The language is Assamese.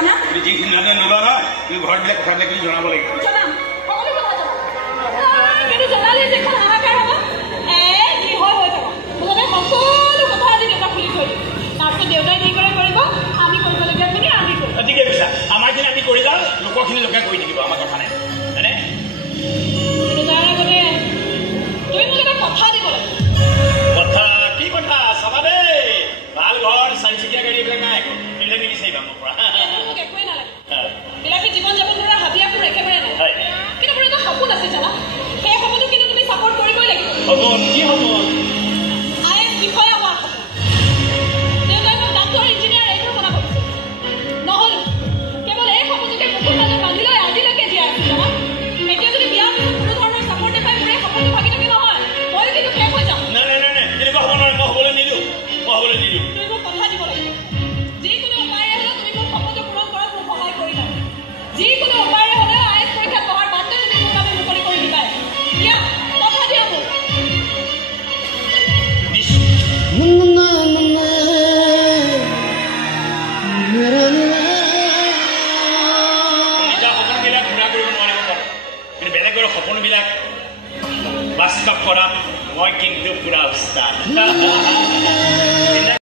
জানা তুমি যি সিদ্ধান্ত নোলোৱা নহয় তুমি ঘৰত বিলাক কথাবিলাক কি জনাব লাগিব জনাম সকলো কথা জনাম কিন্তু জনালে দেখোন হাহাকাৰ হ'ব কি হয় হৈ যাব মুঠতে সকলো কথা আজি দেউতা খুলি থৈ দিম তাৰপিছত দেউতাই যি কৰে কৰিব আমি কৰিবলগীয়াখিনি আমি কৰিম ঠিকে কৈছা আমাৰ খিনি আমি কৰি যাওঁ লোকৰখিনি লোকে কৰি থাকিব আমাৰ কথা নাই হয়নে কিন্তু তাৰ আগতে তুমি মোক এটা কথা দিব লাগিব কথা কি কথা চাবা দেই ভাল ঘৰ চাৰিচকীয়া গাড়ী এইবিলাক নাই এইবিলাক নিবিচাৰিবা মোৰ পৰা মোক একোৱেই নালাগে বিলাসী জীৱন যাপন কৰা হাবিয়াবোৰ একেবাৰে নাই কিন্তু মোৰ এটা সপোন আছে জানা সেই সপোনটো কিন্তু তুমি ছাপৰ্ট কৰিবই লাগিব সপোন কি সপোন আইন বিষয়া হোৱা সপোন দেউতাই মোক ডাক্তৰ ইঞ্জিনিয়াৰ এইবোৰ বনাব দিছে নহ'ল কেৱল এই সপোনটোকে মুখৰ মাজত বান্ধি লৈ আজিলৈকে জীয়াই আছো জানা এতিয়া যদি বিয়াৰ পিছত কোনো ধৰণৰ ছাপৰ্ট দেখাই মোৰ এই সপোনটো ভাগি থাকে নহয় ময়ো কিন্তু শেষ হৈ যাম নাই তেনেকুৱা হ'ব নোৱাৰে মই হ'বলৈ নিদিওঁ তুমি মোক কথা দিব লাগিব যিকোনো উপায়েৰে হ'লেও তুমি মোৰ সপোনটো পূৰণ কৰাত মোক সহায় কৰিবা যিকোনো উপায়েৰে হ'লেও আইন পৰীক্ষাত পঢ়াৰ বাদে তুমি মোৰ বাবে মুকলি কৰি দিবা দিয়া কথা দিয়া মোক নিজৰ সপোনবিলাক পূৰা কৰিব নোৱাৰিব পাৰোঁ কিন্তু বেলেগৰ সপোনবিলাক বাস্তৱ কৰাত মই কিন্তু পুৰা উস্তাদ